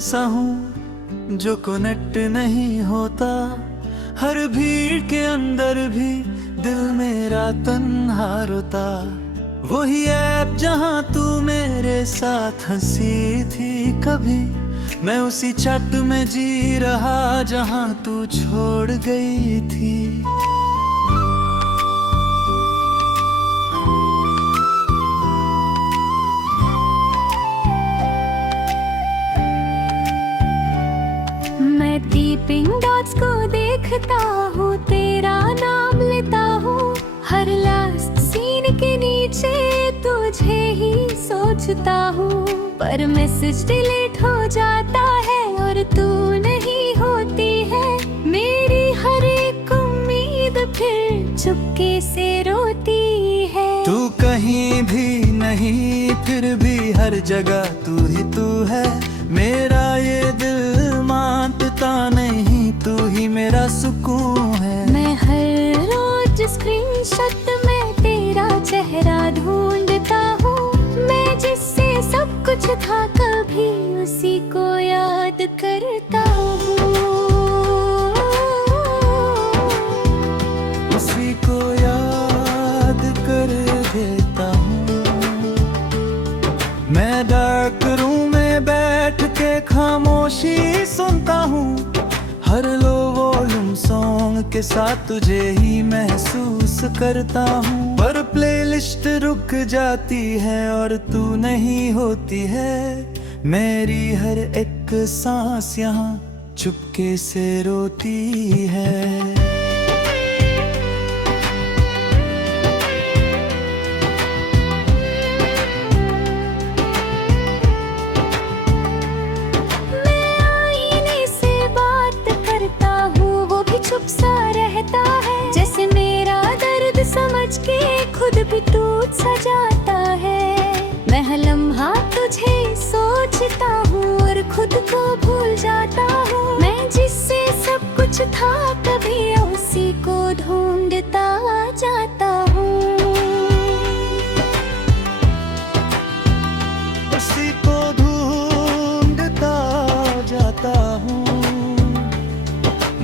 सा हूँ जो कनेक्ट नहीं होता। हर भीड़ के अंदर भी दिल मेरा तन्हा रोता। वही ऐप जहाँ तू मेरे साथ हंसी थी कभी, मैं उसी चट में जी रहा जहाँ तू छोड़ गई थी। मैं टीपिंग डॉट्स को देखता हूँ, तेरा नाम लेता हूँ। हर लास्ट सीन के नीचे तुझे ही सोचता हूँ। पर मैसेज डिलीट हो जाता है और तू नहीं होती है। मेरी हर एक उम्मीद फिर चुपके से रोती है। तू कहीं भी नहीं, फिर भी हर जगह तू ही तू है। मेरा ये दिल मानता नहीं, तू ही मेरा सुकून है। मैं हर रोज स्क्रीनशॉट में तेरा चेहरा ढूंढता हूँ। मैं जिससे सब कुछ था कभी उसी को याद करता हूँ। उसी को याद कर देता हूँ। मैं डार्क रूम में बैठ के खामोशी सुनता हूँ। हर लो वॉल्यूम सॉन्ग के साथ तुझे ही महसूस करता हूँ। पर प्लेलिस्ट रुक जाती है और तू नहीं होती है। मेरी हर एक सांस यहाँ चुपके से रोती है। चुप सा रहता है, जैसे मेरा दर्द समझ के खुद भी टूट सा जाता है। मैं हर लम्हा तुझे सोचता हूँ और खुद को भूल जाता हूँ। मैं जिससे सब कुछ था कभी उसी को ढूंढता जाता हूँ। उसी को ढूंढता जाता हूँ।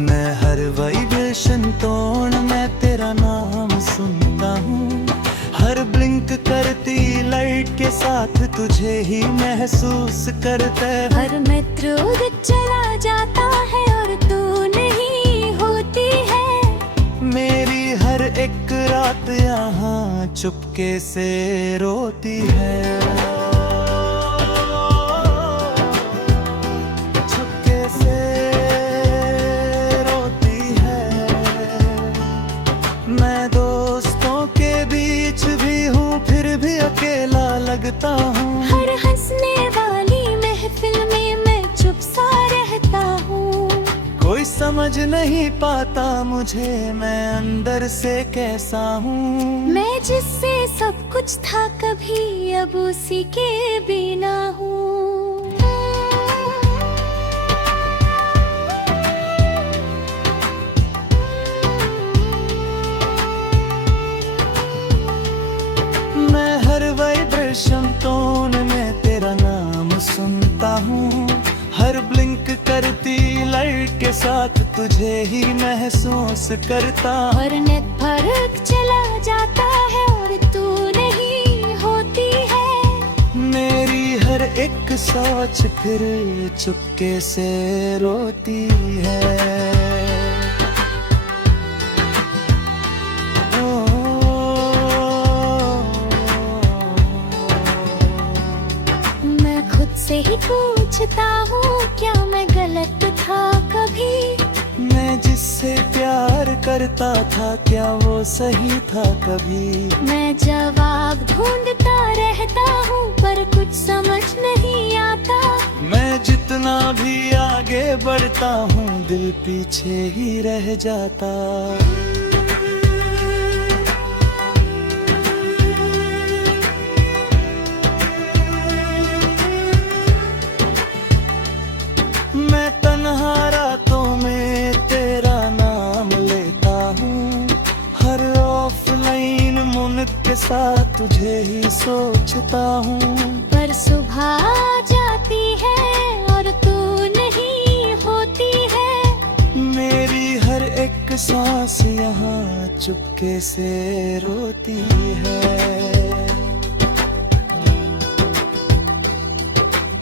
मैं हर वाइब्रेशन टोन में तेरा नाम सुनता हूँ। हर ब्लिंक करती लाइट के साथ तुझे ही महसूस करते। हर मेट्रो चला जाता है और तू नहीं होती है। मेरी हर एक रात यहाँ चुपके से रोती है। मैं दोस्तों के बीच भी हूँ फिर भी अकेला लगता हूँ। हर हंसने वाली महफिल में मैं चुप सा रहता हूँ। कोई समझ नहीं पाता मुझे मैं अंदर से कैसा हूँ। मैं जिससे सब कुछ था कभी अब उसी के बिना हूँ। टोन में तेरा नाम सुनता हूँ। हर ब्लिंक करती लाइट के साथ तुझे ही महसूस करता। और नेटवर्क चला जाता है और तू नहीं होती है। मेरी हर एक सोच फिर चुपके से रोती है। से ही पूछता हूँ क्या मैं गलत था कभी। मैं जिससे प्यार करता था क्या वो सही था कभी। मैं जवाब ढूंढता रहता हूँ पर कुछ समझ नहीं आता। मैं जितना भी आगे बढ़ता हूँ दिल पीछे ही रह जाता। मैं तन्हा रातों में तेरा नाम लेता हूँ। हर ऑफलाइन मुन के साथ तुझे ही सोचता हूँ। पर सुबह आ जाती है और तू नहीं होती है। मेरी हर एक सांस यहाँ चुपके से रोती है।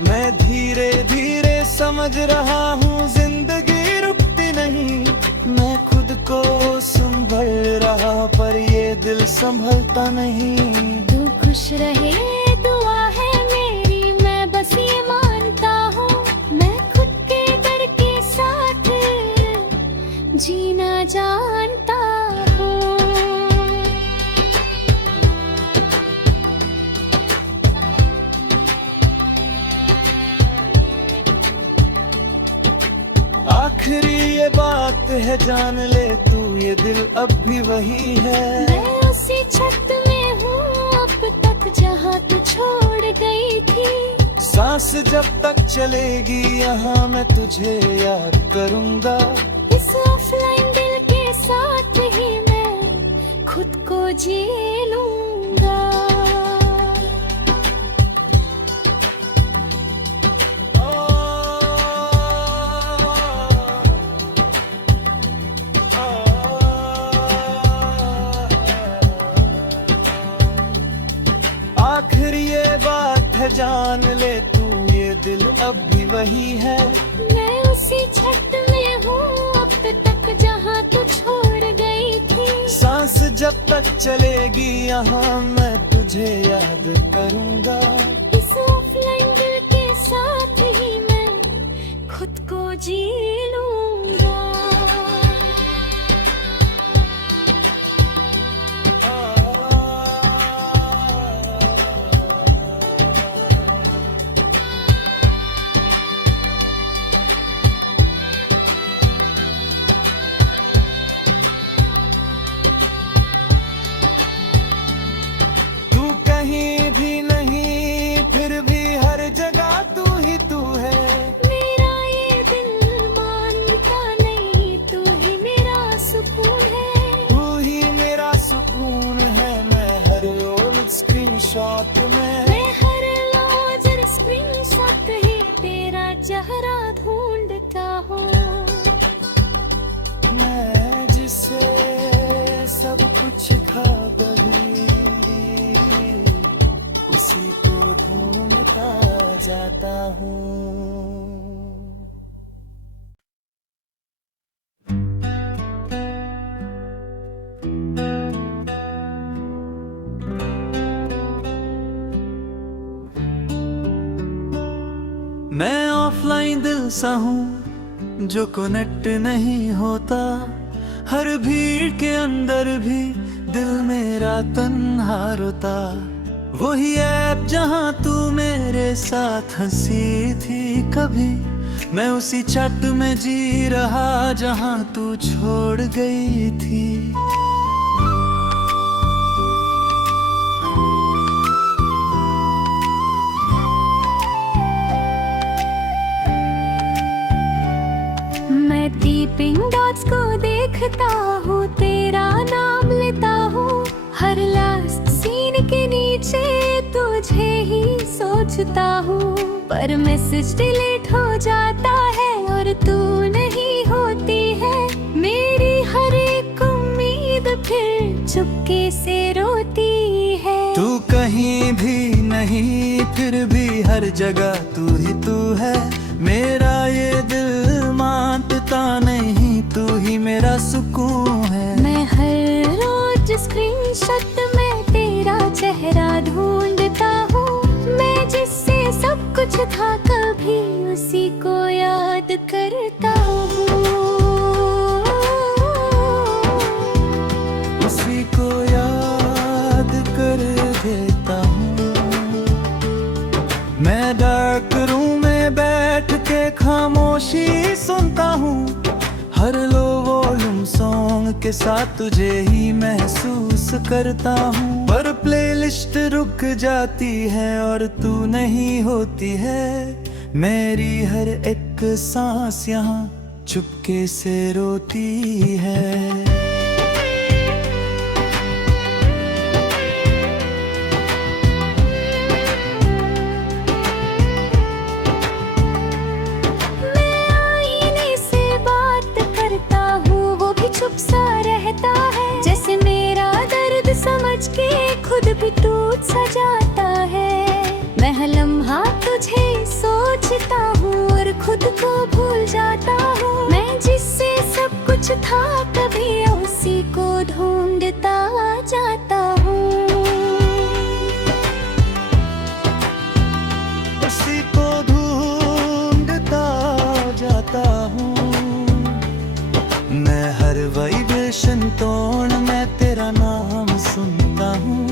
मैं धीरे धीरे समझ रहा हूँ जिंदगी रुकती नहीं। मैं खुद को संभल रहा पर ये दिल संभलता नहीं। तू खुश रहे दुआ है मेरी, मैं बस ये मानता हूँ। मैं खुद के डर के साथ जीना जानता हूँ। आखिरी ये बात है जान ले तू, ये दिल अब भी वही है। मैं उसी छत में हूँ अब तक जहाँ तू छोड़ गई थी। सांस जब तक चलेगी यहाँ मैं तुझे याद करूँगा। इस ऑफलाइन दिल के साथ ही मैं खुद को जी लूँगा। आखिर ये बात है जान ले तू, ये दिल अब भी वही है। मैं उसी छत में हूँ अब तक जहाँ तू छोड़ गई थी। सांस जब तक चलेगी यहाँ मैं तुझे याद करूँगा। इस ऑफलाइन दिल के साथ ही मैं खुद को जी लूँगा। कहीं भी नहीं फिर भी हर जगह तू ही तू है। मेरा ये दिल मानता नहीं, तू ही मेरा सुकून है। तू ही मेरा सुकून है। मैं हर रोज स्क्रीनशॉट में, मैं हर रोज स्क्रीनशॉट ही तेरा चेहरा ढूंढता हूँ। मैं जिसे सब कुछ ख्वाब है उसी को ढूंढता जाता हूँ। मैं ऑफलाइन दिल सा हूँ जो कनेक्ट नहीं होता। हर भीड़ के अंदर भी दिल मेरा तन्हा रोता। वही ऐप जहाँ तू मेरे साथ हंसी थी कभी, मैं उसी छत में जी रहा जहाँ तू छोड़ गई थी। मैं टीपिंग डॉट्स को देखता हूँ, तेरा नाम लेता हूँ। हर लास्ट सीन के नीचे तुझे ही सोचता हूँ। पर मैसेज डिलीट हो जाता है और तू नहीं होती है। मेरी हर एक उम्मीद फिर चुपके से रोती है। तू कहीं भी नहीं फिर भी हर जगह तू ही तू है। मेरा ये दिल मानता नहीं, तू ही मेरा सुकून है। मैं हर रोज स्क्रीनशॉट में तेरा चेहरा ढूंढता हूँ। मैं जिससे सब कुछ था कभी उसी को याद करता हूँ। उसी को याद कर देता हूँ। मैं डार्क रूम में बैठ के खामोशी सुनता हूँ। हर लो वॉल्यूम सॉन्ग के साथ तुझे ही महसूस करता हूँ। पर प्लेलिस्ट रुक जाती है और तू नहीं होती है। मेरी हर एक सांस यहाँ चुपके से रोती है। कोई टूट सा जाता है। मैं हर लम्हा तुझे सोचता हूँ और खुद को भूल जाता हूँ। मैं जिससे सब कुछ था कभी उसी को ढूंढता जाता हूँ। उसी को ढूंढता जाता हूँ। मैं हर वाइब्रेशन टोन में तेरा नाम सुनता हूँ।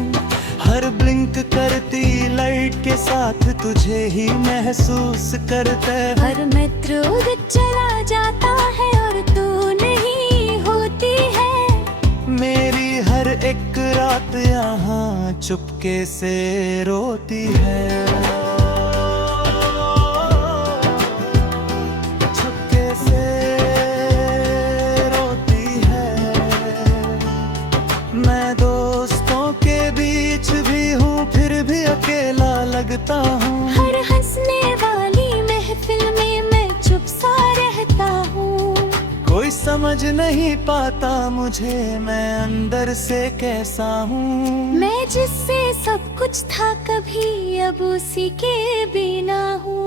हर ब्लिंक करती लाइट के साथ तुझे ही महसूस करते। हर मित्र उड़ चला जाता है और तू नहीं होती है। मेरी हर एक रात यहाँ चुपके से रोती है। चुपके से रोती है। मैं दोस्तों के बीच भी हूँ फिर भी अकेला लगता हूँ। हर हंसने वाली महफिल में मैं चुप सा रहता हूँ। कोई समझ नहीं पाता मुझे मैं अंदर से कैसा हूँ। मैं जिससे सब कुछ था कभी अब उसी के बिना हूँ।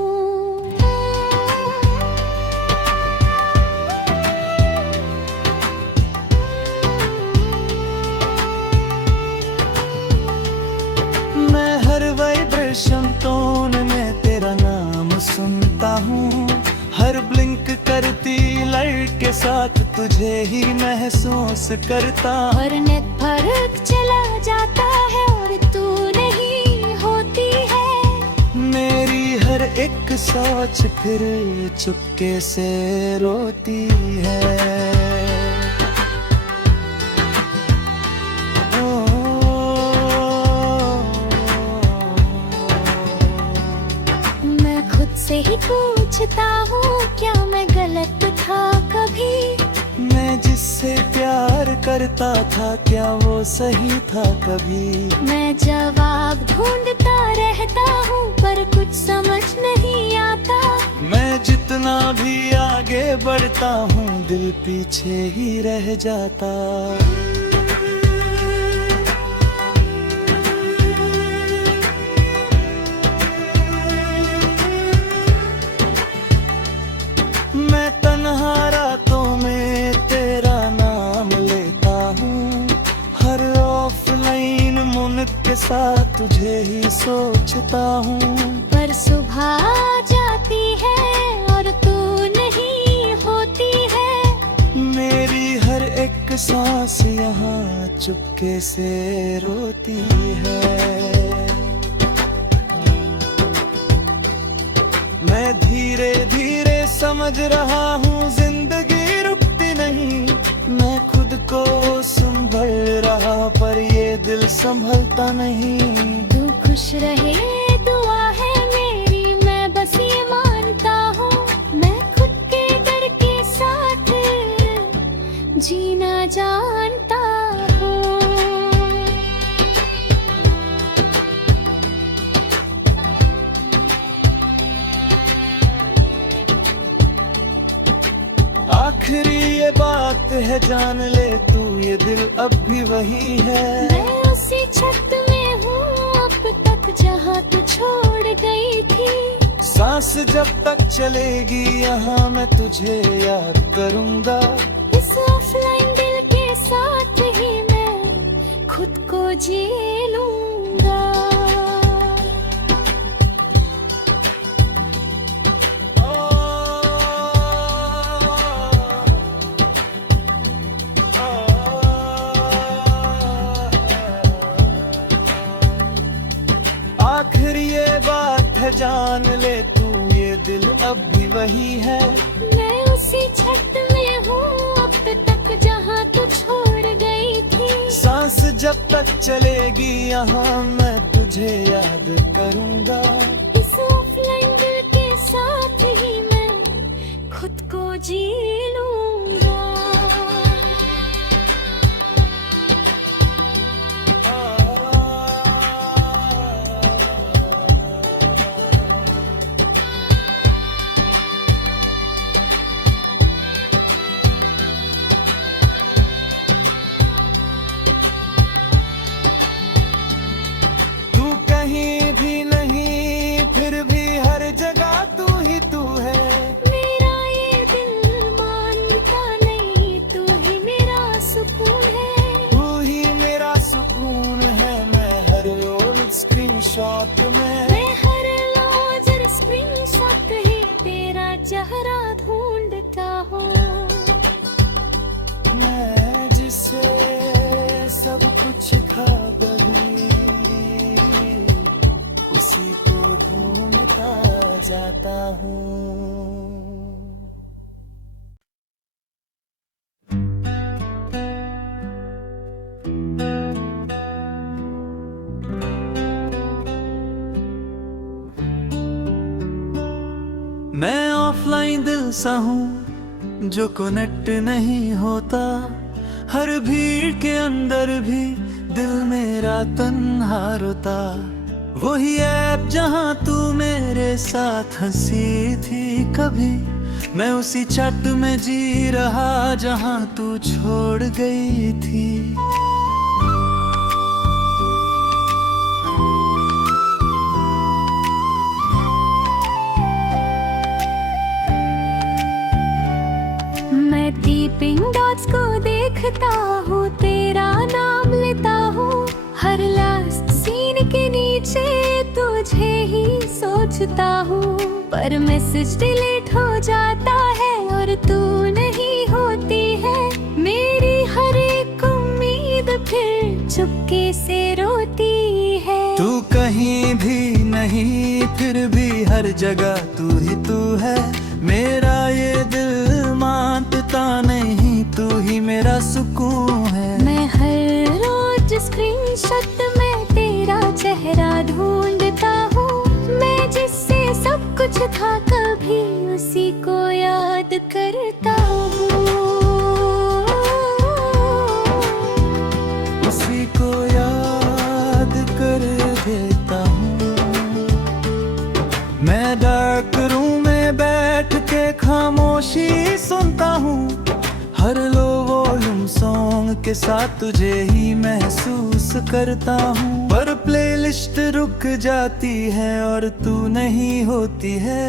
मैं हर वाइब्रेशन टोन में तेरा नाम सुनता हूँ। हर ब्लिंक करती लाइट के साथ तुझे ही महसूस करता। और नेटवर्क चला जाता है और तू नहीं होती है। मेरी हर एक सोच फिर चुपके से रोती है। मैं खुद से ही पूछता हूँ क्या मैं गलत था कभी। मैं जिससे प्यार करता था क्या वो सही था कभी। मैं जवाब ढूंढता रहता हूँ पर कुछ समझ नहीं आता। मैं जितना भी आगे बढ़ता हूँ दिल पीछे ही रह जाता। मैं तन्हा रातों में तेरा नाम लेता हूँ। हर ऑफलाइन मुनक के साथ तुझे ही सोचता हूँ। पर सुबह आ जाती है और तू नहीं होती है। मेरी हर एक सांस यहाँ चुपके से रोती है। मैं धीरे धीरे समझ रहा हूँ जिंदगी रुकती नहीं। मैं खुद को संभल रहा पर ये दिल संभलता नहीं। तू खुश रहे दुआ है मेरी मैं बस ये मानता हूँ। मैं खुद के डर के साथ जीना जानता हूँ। आखिरी ये बात है जान ले तू ये दिल अब भी वही है। मैं उसी छत में हूँ अब तक जहाँ तू छोड़ गई थी। सांस जब तक चलेगी यहाँ मैं तुझे याद करूँगा। इस ऑफलाइन दिल के साथ ही मैं खुद को जी लूँगा। आखिर ये बात है जान ले तू ये दिल अब भी वही है। मैं उसी छत में हूँ अब तक जहाँ तू छोड़ गई थी। सांस जब तक चलेगी यहाँ मैं तुझे याद करूँगा। इस ऑफलाइन दिल के साथ ही मैं खुद को जी लूँगा। था कभी, उसी को ढूंढता जाता हूँ। मैं ऑफलाइन दिल सा हूँ जो कनेक्ट नहीं होता, हर भीड़ के अंदर भी दिल मेरा तन्हा रोता। वही ऐप जहाँ तू मेरे साथ हंसी थी कभी, मैं उसी चट में जी रहा जहाँ तू छोड़ गई थी। मैं टीपिंग डॉट्स को देखता हूँ, तेरा नाम लेता हूँ, हर लास्ट सीन के नीचे तुझे ही सोचता हूँ। पर मैसेज डिलीट हो जाता है और तू नहीं होती है, मेरी हर एक उम्मीद फिर चुपके से रोती है। तू कहीं भी नहीं फिर भी हर जगह तू ही तू है, मेरा ये दिल मानता नहीं, तू ही मेरा सुकून है। मैं हर रोज स्क्रीनशॉट में तेरा चेहरा ढूंढता हूँ, मैं जिससे सब कुछ था कभी उसी को याद करता हूँ, उसी को याद कर देता हूँ। मैं डार्क रूम में बैठ के खामोशी सुनता हूँ, हर लो वॉल्यूम सॉन्ग के साथ तुझे ही महसूस करता हूँ। पर प्लेलिस्ट रुक जाती है और तू नहीं होती है,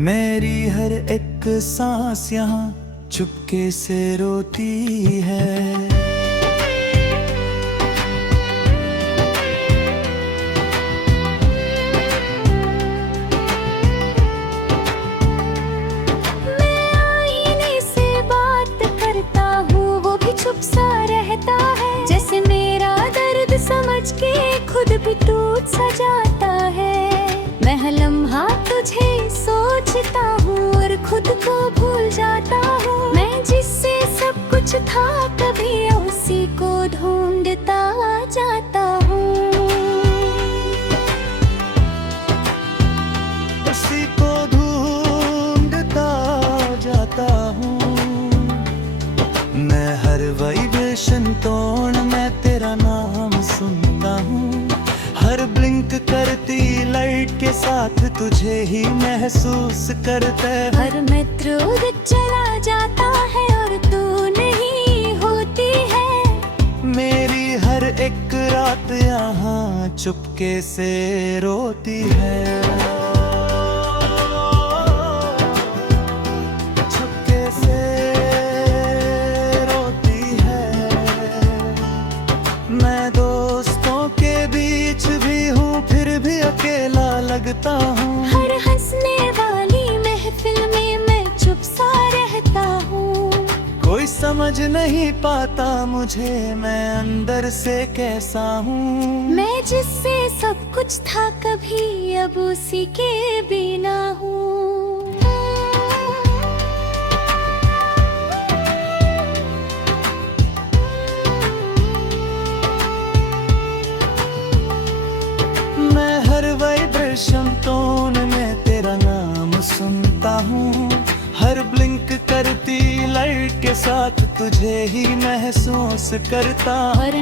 मेरी हर एक सांस यहाँ चुपके से रोती है। चुप सा रहता है, जैसे मेरा दर्द समझ के खुद भी टूट सा जाता है। मैं हर लम्हा तुझे सोचता हूँ और खुद को भूल जाता हूँ, मैं जिससे सब कुछ था कभी उसी को ढूंढता जाता हूँ, उसी को ढूंढता जाता हूँ। मैं हर वाइब्रेशन टोन में तेरा नाम सुनता हूँ, हर ब्लिंक करती लाइट के साथ तुझे ही महसूस करते। हर मेट्रो चला जाता है और तू नहीं होती है, मेरी हर एक रात यहाँ चुपके से रोती है, चुपके से लगता हूँ। हर हंसने वाली महफिल में मैं चुप सा रहता हूँ, कोई समझ नहीं पाता मुझे मैं अंदर से कैसा हूँ, मैं जिससे सब कुछ था कभी अब उसी के बिना हूँ। टोन में तेरा नाम सुनता हूँ, हर ब्लिंक करती लाइट के साथ तुझे ही महसूस करता। और